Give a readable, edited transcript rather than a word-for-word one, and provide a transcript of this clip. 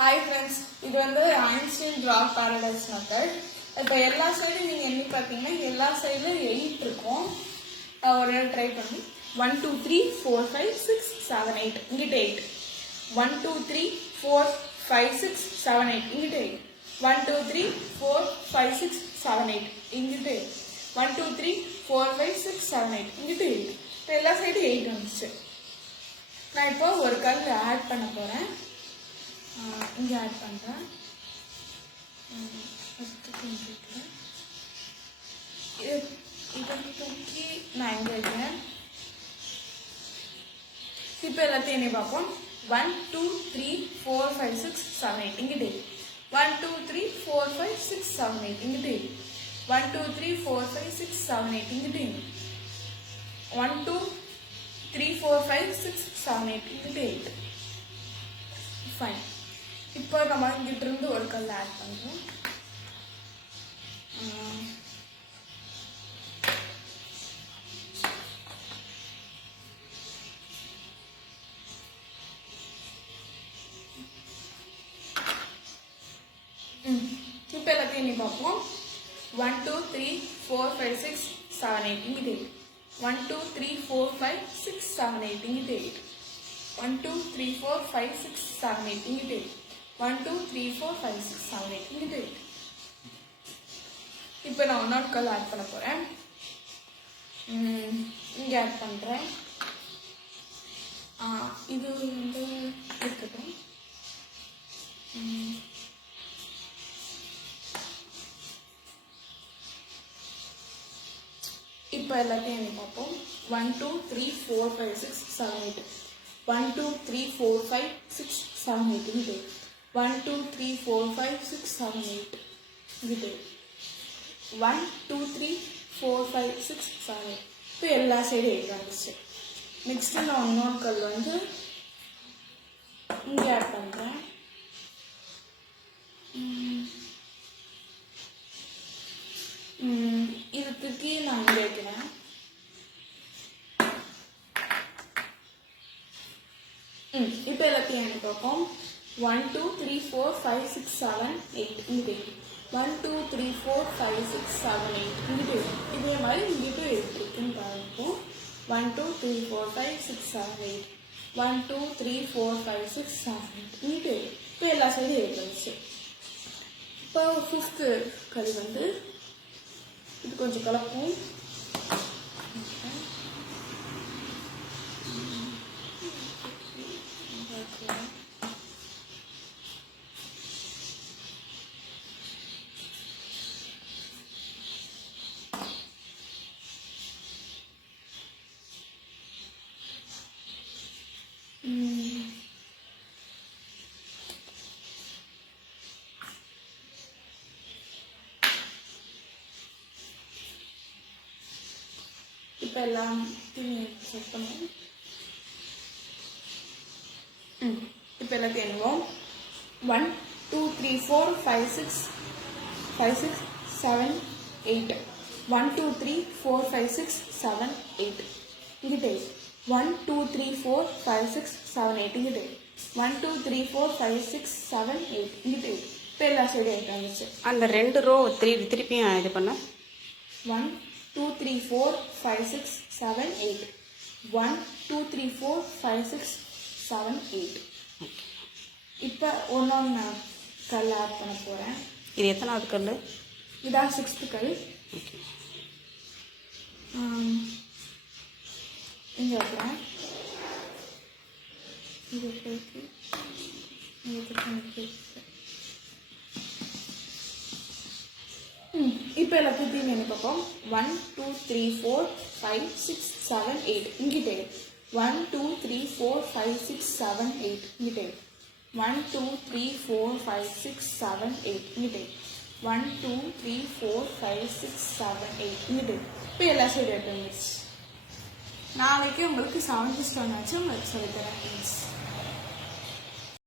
Hi friends, இது வந்து Einstein draw paradise method. இப்போ எல்லா சைடும் நீங்க எண்ணி பார்த்தீங்கன்னா எல்லா சைடுல 8 இருக்கும். ஒரு ட்ரை பண்ணி 1 2 3 4 5 6 7 8 இங்கிட்ட 8. 1 2 3 4 5 6 7 8 இங்கிட்ட 8. 1 2 3 4 5 6 7 8 இங்கிட்ட 8. 1 2 3 4 5 6 7 8 இங்கிட்ட 8. இப்போ எல்லா சைடும் 8 வந்துச்சு. நான் இப்போ ஒரு கல் ஆட் பண்ண போறேன். இங்கே ஆட் பண்ணுறேன். இதை தூக்கி நான் இங்கே வைக்கிறேன். இப்போ எல்லாத்தையும் என்ன பார்ப்போம். 1 2 3 4 5 6 7 8 இங்கிட்டு 1 2 3 4 5 6 7 8 இங்கிட்டு 1 2 3 4 5 6 7 8 இங்கிட்டு 1 2 3 4 5 6 7 8 இங்கிட்டு 8. ஃபைன். இப்போ நம்ம இங்கிட்ட இருந்து ஒரு கல் ஆட் பண்ணுறோம். இப்போ எல்லாத்தையும் நீ பார்ப்போம். 1 2 3 4 5 6 7 8 இங்கிட்டு 1 2 3 4 5 6 7 8 இங்கிட்டு 1 2 3 4 5 6 7 8 இங்கிட்டு 1 2 3 4 5 6 7 8 இங்கிட்டு இப்போ நான் இன்னொரு கல் ஆட் பண்ண போகிறேன். இங்கே ஆட் பண்ணுறேன். இது வந்து இருக்கட்டும். இப்போ எல்லாத்தையும் என்ன பார்ப்போம். 1 2 3 4 5 6 7 8 1 2 3 4 5 6 7 8 இங்கிட்டு 1 2 3 4 5 6 7 8 இங்கிட்டு 1 2 3 4 5 6 7 8 இப்போ எல்லா சைடும் 8 வந்துச்சு. நெக்ஸ்ட்டு நான் இன்னொரு கல் வந்து இங்கே ஆட் பண்ணுறேன். இது தூக்கி நான் இங்கே வைக்கிறேன். இப்போ எல்லாத்தையும் என்ன பார்ப்போம். 1 2 3 4 5 6 7 8 இங்கிட்டு 1 2 3 4 5 6 7 8 இங்கிட்டு இதே மாதிரி இங்கிட்டு இருக்குன்னு பார்ப்போம். 1 2 3 4 5 6 7 8 1 2 3 4 5 6 7 8 இங்கிட்டு இப்போ எல்லா சைடும் 8 வந்துச்சு. இப்போ 5th கல் வந்து இது கொஞ்சம் கலப்போம். இப்போ எல்லாம் செட் பண்ணுவோம். இப்போ எல்லாத்தையும் எண்ணுவோம். 1 2 3 4 5 6 7 8 1 2 3 4 5 6 7 8 இங்கிட்டு 1 2 3 4 5 6 7 8 இங்கிட்டு 1 2 3 4 5 6 7 8 இங்கிட்டு இப்போ எல்லா சைடும் 8 வந்துச்சு. அந்த 2 ரோ திருப்பியும் இது பண்ண 1 2 3 4 5 6 7 8 1 2 3 4 5 6 7 8 இப்போ ஒன்றாம் நான் கல் ஆட் பண்ண போகிறேன். இது எத்தனாவது கல்? இதான் 6th கல். இங்கே வைக்கிறேன். இது இப்போ எல்லாத்தையும் என்ன பார்ப்போம். 1 2 3 4 5 6 7 8 இங்கிட்டே 1 2 3 4 5 6 7 8 இங்கிட்டே 1 2 3 4 5 6 7 8 இங்கிட்டே 1 2 3 4 5 6 7 8 இங்கிட்டே இப்போ எல்லா சைடும் 8 வந்துச்சு. நாளைக்கு உங்களுக்கு 7th ஸ்டாண்டர்ட் ஆச்சு உங்களுக்கு சொல்லித்தரேன்.